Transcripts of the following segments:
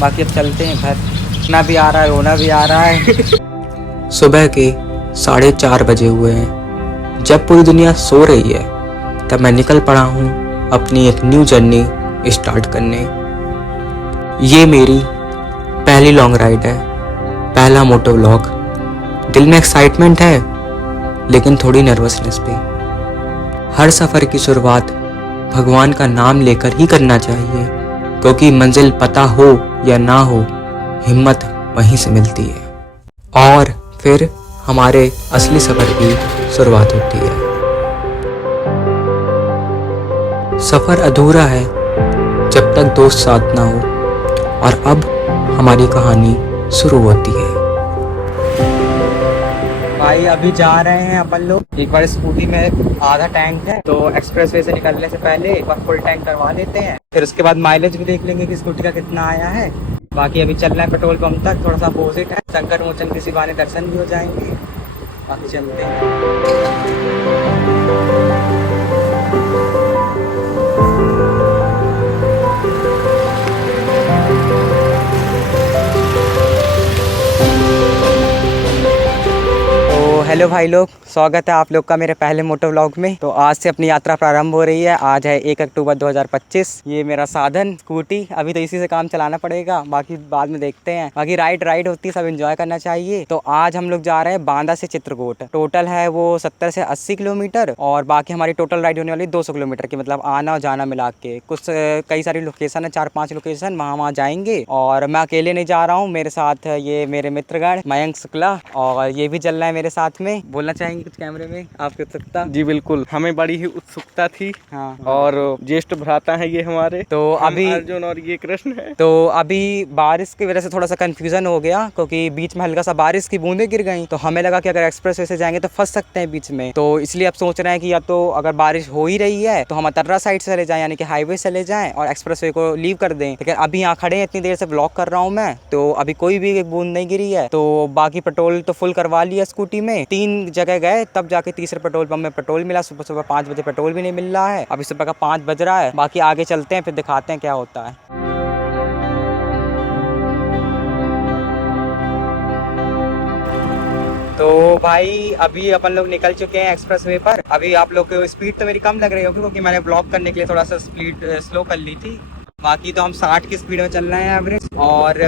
बाकी अब चलते हैं घर। ना भी आ रहा है, रोना भी आ रहा है। सुबह के 4:30 बजे हुए हैं। जब पूरी दुनिया सो रही है तब मैं निकल पड़ा हूँ अपनी एक न्यू जर्नी स्टार्ट करने। ये मेरी पहली लॉन्ग राइड है, पहला मोटो व्लॉग। दिल में एक्साइटमेंट है लेकिन थोड़ी नर्वसनेस भी। हर सफ़र की शुरुआत भगवान का नाम लेकर ही करना चाहिए, क्योंकि मंजिल पता हो या ना हो, हिम्मत वहीं से मिलती है और फिर हमारे असली सफ़र की शुरुआत होती है। सफ़र अधूरा है जब तक दोस्त साथ ना हो, और अब हमारी कहानी शुरू होती है। भाई अभी जा रहे हैं अपन लोग। एक बार स्कूटी में आधा टैंक है, तो एक्सप्रेसवे से निकलने से पहले एक बार फुल टैंक करवा लेते हैं। फिर उसके बाद माइलेज भी देख लेंगे कि स्कूटी का कितना आया है। बाकी अभी चल रहे हैं पेट्रोल पंप तक, थोड़ा सा अपोजिट है। संकट मोचन किसी बहाने दर्शन भी हो जाएंगे। बाकी चलते हैं। तो हेलो भाई लोग, स्वागत है आप लोग का मेरे पहले मोटो व्लॉग में। तो आज से अपनी यात्रा प्रारंभ हो रही है। आज है 1 अक्टूबर 2025। ये मेरा साधन स्कूटी, अभी तो इसी से काम चलाना पड़ेगा, बाकी बाद में देखते हैं। बाकी राइड होती है, सब एंजॉय करना चाहिए। तो आज हम लोग जा रहे हैं बांदा से चित्रकूट। टोटल है वो 70 से 80 किलोमीटर, और बाकी हमारी टोटल राइड होने वाली 200 किलोमीटर की, मतलब आना और जाना मिला के। कुछ कई सारी लोकेशन है, 4-5 लोकेशन, वहाँ जाएंगे। और मैं अकेले नहीं जा रहा हूँ, मेरे साथ ये मेरे मित्रगण मयंक शुक्ला, और ये भी चल रहा है मेरे साथ में। बोलना चाहेंगे कुछ कैमरे में आपकी उत्सुकता? जी बिल्कुल, हमें बड़ी ही उत्सुकता थी। हाँ। और ज्येष्ठ भ्राता है ये हमारे। तो हम अभी अर्जुन और ये कृष्ण है। तो अभी बारिश की वजह से थोड़ा सा कंफ्यूजन हो गया, क्योंकि बीच में हल्का सा बारिश की बूंदें गिर गई। तो हमें लगा कि अगर एक्सप्रेस वे से जाएंगे तो फंस सकते हैं बीच में। तो इसलिए अब सोच रहे हैं कि या तो अगर बारिश हो ही रही है तो हम अतर्रा साइड से चले जाएं, यानी कि हाईवे चले जाएं और एक्सप्रेस वे को लीव कर दें। लेकिन अभी यहाँ खड़े हैं, इतनी देर से ब्लॉक कर रहा हूँ मैं, तो अभी कोई भी एक बूंद नहीं गिरी है। तो बाकी पेट्रोल तो फुल करवा लिया स्कूटी में। 3 जगह गए, तब जाके तीसरे पेट्रोल पंप में पेट्रोल मिला। सुबह 5 बजे पेट्रोल भी नहीं मिल रहा है। अभी सुबह का 5 बज रहा है। बाकी आगे चलते हैं, फिर दिखाते हैं क्या होता है। तो भाई अभी अपन लोग निकल चुके हैं एक्सप्रेस वे पर। अभी आप लोग को स्पीड तो मेरी कम लग रही होगी, क्योंकि मैंने ब्लॉक करने के लिए थोड़ा सा स्पीड स्लो कर ली थी। बाकी तो हम 60 की स्पीड में चल रहे हैं एवरेज। और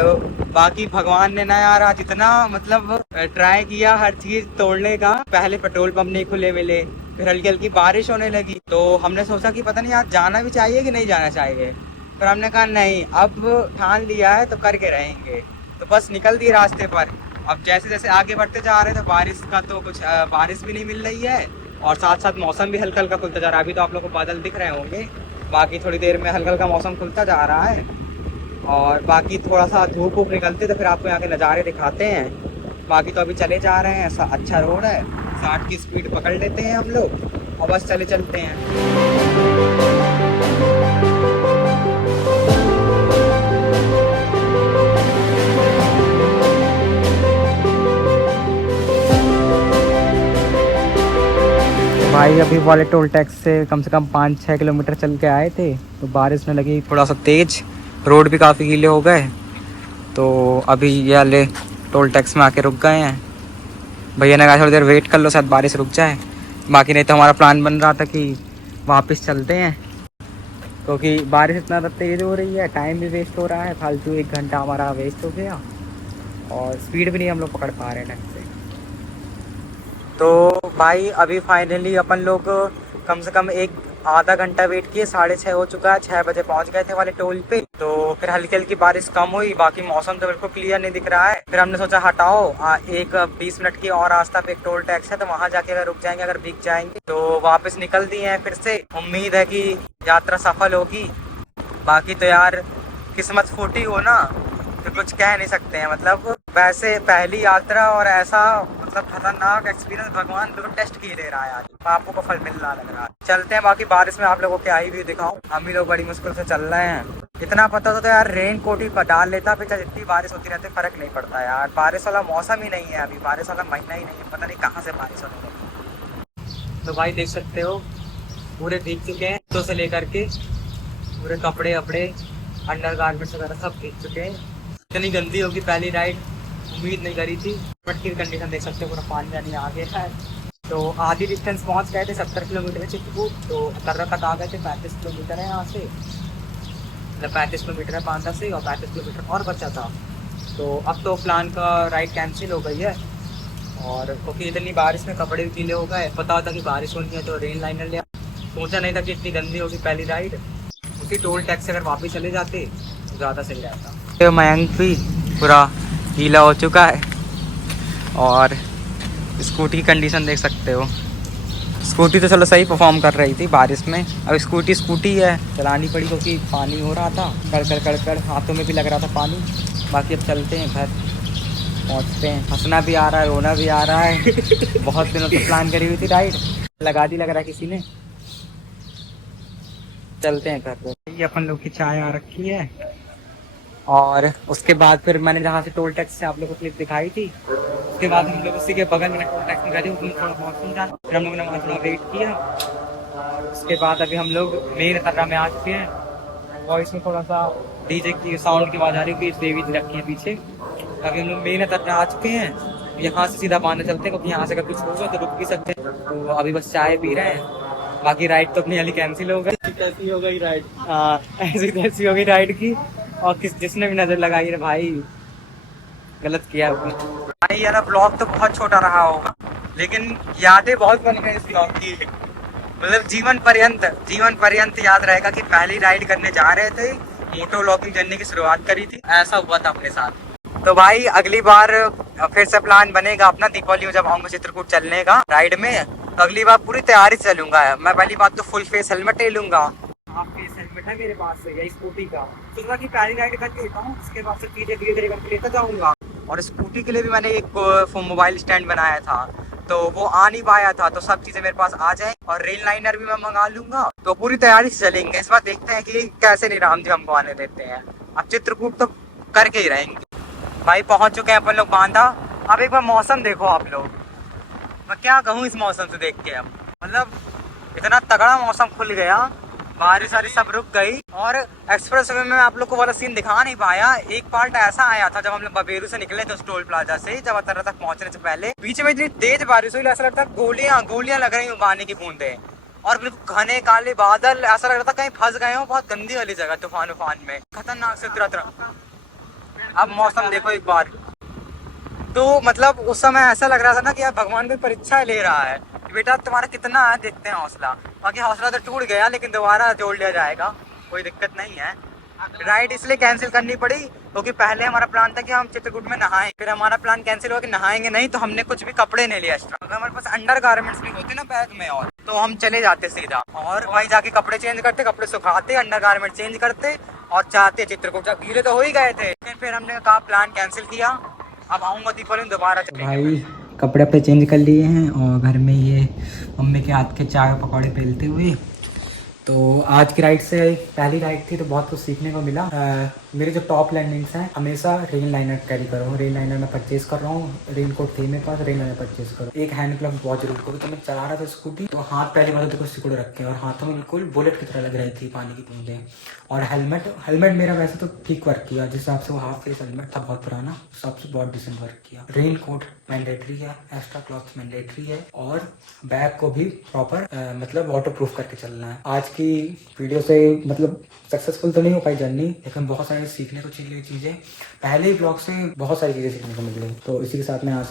बाकी भगवान ने ना यार आज इतना मतलब ट्राई किया हर चीज तोड़ने का। पहले पेट्रोल पंप नहीं खुले मिले, फिर हल्की हल्की बारिश होने लगी। तो हमने सोचा कि पता नहीं आज जाना भी चाहिए कि नहीं जाना चाहिए। फिर हमने कहा नहीं, अब ठान लिया है तो करके रहेंगे। तो बस निकल दिए रास्ते पर। अब जैसे जैसे आगे बढ़ते जा रहे थे, बारिश का तो कुछ बारिश भी नहीं मिल रही है, और साथ साथ मौसम भी हल्का हल्का खुलता जा रहा है। अभी तो आप लोग को बादल दिख रहे होंगे, बाकी थोड़ी देर में हल्का हल्का मौसम खुलता जा रहा है। और बाकी थोड़ा सा धूप वूप निकलते तो फिर आपको यहाँ के नज़ारे दिखाते हैं। बाकी तो अभी चले जा रहे हैं, अच्छा रोड है, 60 की स्पीड पकड़ लेते हैं हम लोग और बस चले चलते हैं। भाई अभी वाले टोल टैक्स से कम 5-6 किलोमीटर चल के आए थे, तो बारिश में लगी थोड़ा सा तेज, रोड भी काफ़ी गीले हो गए। तो अभी ये वाले टोल टैक्स में आके रुक गए हैं। भैया ने कहा थोड़ी देर वेट कर लो, शायद बारिश रुक जाए। बाकी नहीं तो हमारा प्लान बन रहा था कि वापस चलते हैं, क्योंकि बारिश इतना तेज़ हो रही है, टाइम भी वेस्ट हो रहा है, फालतू 1 घंटा हमारा वेस्ट हो गया, और स्पीड भी नहीं हम लोग पकड़ पा रहे हैं ढंग से। तो भाई अभी फाइनली अपन लोग कम से कम एक आधा घंटा वेट किए, 6:30 हो चुका है, 6 बजे पहुंच गए थे वाले टोल पे। तो फिर हल्की हल्की बारिश कम हुई, बाकी मौसम तो बिल्कुल क्लियर नहीं दिख रहा है। फिर हमने सोचा हटाओ, एक 20 मिनट की और रास्ता पे एक टोल टैक्स है, तो वहां जाके अगर रुक जाएंगे, अगर भीग जाएंगे तो वापस निकल दिए हैं फिर से। उम्मीद है कि यात्रा सफल होगी। बाकी तो यार किस्मत फूटी हो ना तो कुछ कह नहीं सकते हैं। मतलब वैसे पहली यात्रा और ऐसा मतलब खतरनाक एक्सपीरियंस भगवान बिल्कुल टेस्ट की ले रहा है आज, पापों का फल मिल रहा लग रहा है। चलते हैं, बाकी बारिश में आप लोगों के आई भी दिखाऊं। हम भी लोग बड़ी मुश्किल से चल रहे हैं। इतना पता होता तो यार रेन कोट ही डाल लेता, फिर जितनी बारिश होती रहती फर्क नहीं पड़ता यार। बारिश वाला मौसम ही नहीं है, अभी बारिश वाला महीना ही नहीं है, पता नहीं कहाँ से बारिश होने लगी। तो भाई देख सकते हो पूरे भीग चुके हैं, तो से लेकर के पूरे कपड़े वपड़े अंडर गारमेंट्स वगैरह सब भीग चुके हैं। इतनी गंदी होगी पहली राइड उम्मीद नहीं करी थी। बट की कंडीशन देख सकते हो, पूरा पानी वानी आ गया है। तो आधी डिस्टेंस पहुंच गए थे, 70 किलोमीटर है चित्रकूट, तो कर्रा तक आ गए थे। 35 किलोमीटर है यहाँ से, मतलब 35 किलोमीटर है बांदा से, और 35 किलोमीटर और बचा था। तो अब तो प्लान का राइड कैंसिल हो गई है। और क्योंकि इतनी बारिश में कपड़े भी गीले हो गए, पता था कि बारिश होनी है तो रेन लाइनर लिया। सोचा नहीं था कि इतनी गंदी होगी पहली राइड। उसी टोल टैक्स से अगर वापस चले जाते तो ज़्यादा सही रहता। मयंक भी पूरा गीला हो चुका है, और स्कूटी की कंडीशन देख सकते हो। स्कूटी तो चलो सही परफॉर्म कर रही थी बारिश में, अब स्कूटी है, चलानी पड़ी क्योंकि पानी हो रहा था, कड़ हाथों में भी लग रहा था पानी। बाकी अब चलते हैं घर, पहुँचते हैं। हंसना भी आ रहा है, रोना भी आ रहा है। बहुत दिनों से प्लान करी हुई थी राइड, लगा दी लग रहा है किसी ने। चलते हैं घर पे। ये अपन लोग की चाय आ रखी है, और उसके बाद फिर मैंने जहाँ से टोल टैक्स से आप लोगों को क्लिप दिखाई थी, उसके बाद हम लोग उसी के बगल में टोल टैक्स में गए थे, उसमें थोड़ा मौसम जाना, फिर हम लोगों ने वहाँ थोड़ा वेट किया। और उसके बाद अभी हम लोग मेन कर्रा में आ चुके हैं। वॉइस में थोड़ा सा डीजे की साउंड की आवाज़ आ रही है, देवी जी रखी है पीछे। अभी हम लोग मेन कर्रा आ चुके हैं, यहाँ से सीधा बांदा चलते हैं, क्योंकि यहाँ से अगर कुछ होगा तो रुक भी सकते हैं। तो अभी बस चाय पी रहे हैं। बाकी राइड तो अपनी वाली कैंसिल हो गई। कैसी हो गई राइड? हाँ, ऐसी तैसी हो गई राइड की। और जिसने भी नजर लगाई है भाई, गलत किया भाई। यार ब्लॉग तो बहुत छोटा रहा होगा, लेकिन यादें बहुत बनी हैं इस ब्लॉग की। मतलब जीवन पर्यंत याद रहेगा कि पहली राइड करने जा रहे थे, मोटो व्लॉगिंग जर्नी की शुरुआत करी थी, ऐसा हुआ था अपने साथ। तो भाई अगली बार फिर से प्लान बनेगा अपना, दीपावली में जब आऊंगा चित्रकूट चलने का राइड में, तो अगली बार पूरी तैयारी से चलूंगा। मैं पहली बात तो फुल फेस हेलमेट ले लूंगा। हाफ फेस हेलमेट है मेरे पास से, यही स्कूटी का। सोचा कि पहली राइड करके लेता हूँ, उसके बाद से धीरे धीरे करके लेता जाऊंगा। और स्कूटी के लिए भी मैंने एक मोबाइल स्टैंड बनाया था, तो वो आ नहीं पाया था, तो सब चीजें मेरे पास आ जाए। और रेल लाइनर भी मैं मंगा लूंगा। तो पूरी तैयारी से चलेंगे। इस बार देखते हैं कि कैसे निराम जी हमको आने देते हैं। अब चित्रकूट तो करके ही रहेंगे। भाई पहुंच चुके हैं अपन लोग बांदा। अब एक बार मौसम देखो आप लोग, मैं क्या कहूँ इस मौसम से देख के। अब मतलब इतना तगड़ा मौसम खुल गया, बारिश वारिश सब रुक गई। और एक्सप्रेस वे में आप लोग को वाला सीन दिखा नहीं पाया। एक पार्ट ऐसा आया था जब हम लोग बबेरू से निकले थे उस टोल प्लाजा से, जब अतरा तक पहुंचने से पहले बीच में इतनी तेज बारिश हुई, ऐसा लगता है गोलियां लग रही हैं, पानी की बूंदे, और बिल्कुल घने काले बादल। ऐसा लग रहा था कहीं फंस गए हो बहुत गंदी वाली जगह, तूफान में, खतरनाक से तरह। अब मौसम देखो एक बार, तो मतलब उस समय ऐसा लग रहा था ना कि यार भगवान कोई परीक्षा ले रहा है, बेटा तुम्हारा कितना है, देखते हैं हौसला। बाकी हौसला तो टूट गया, लेकिन दोबारा जोड़ लिया जाएगा, कोई दिक्कत नहीं है। राइड इसलिए कैंसिल करनी पड़ी क्योंकि पहले हमारा प्लान था कि हम चित्रकूट में नहाएं, फिर हमारा प्लान कैंसिल हुआ कि नहाएंगे नहीं, तो हमने कुछ भी कपड़े नहीं लिए एक्स्ट्रा। अगर हमारे पास अंडर गारमेंट्स भी होते ना बैग में, और तो हम चले जाते सीधा, और वहीं जाके कपड़े चेंज करते, कपड़े सुखाते, अंडर गारमेंट चेंज करते और चाहते चित्रकूट। गीले तो हो ही गए थे, लेकिन फिर हमने कहा प्लान कैंसिल किया। अब आऊँगा दीपावली में दोबारा। भाई कपड़े अपने चेंज कर लिए हैं, और घर में ये मम्मी के हाथ के चाय और पकौड़े बेलते हुए। तो आज की राइड से पहली राइड थी, तो बहुत कुछ सीखने को मिला। मेरे जो टॉप लैंडिंग्स हैं, हमेशा रेन लाइनर कैरी कर रहा हूँ। रेन लाइनर मैं परचेज कर रहा हूँ, रेन कोट थी मेरे पास, रेन लाइनर परचेज करो। एक हैंड ग्लव बहुत जरूर करो। तो मैं चला रहा था स्कूटी, तो हाथ पहले मतलब देखो सिकुड़ रखे, और हाथों में बिल्कुल बुलेट की तरह लग रही थी पानी की बूंदें। और हेलमेट मेरा वैसे तो ठीक वर्क किया, जिस हिसाब से वो हाफ फेस हेलमेट था बहुत पुराना, उस हिसाब से बहुत डिसेंट वर्क किया। रेन कोट मैंडेटरी है, एक्स्ट्रा क्लॉथ मैंडेटरी है, और बैग को भी प्रॉपर मतलब वाटर प्रूफ करके चलना है। आज की वीडियो से मतलब सक्सेसफुल तो नहीं हो पाई जर्नी, लेकिन बहुत सारी सीखने को मिली चीज़ें, पहले ही ब्लॉग से बहुत सारी चीज़ें सीखने को मिली। तो इसी के साथ मैं आज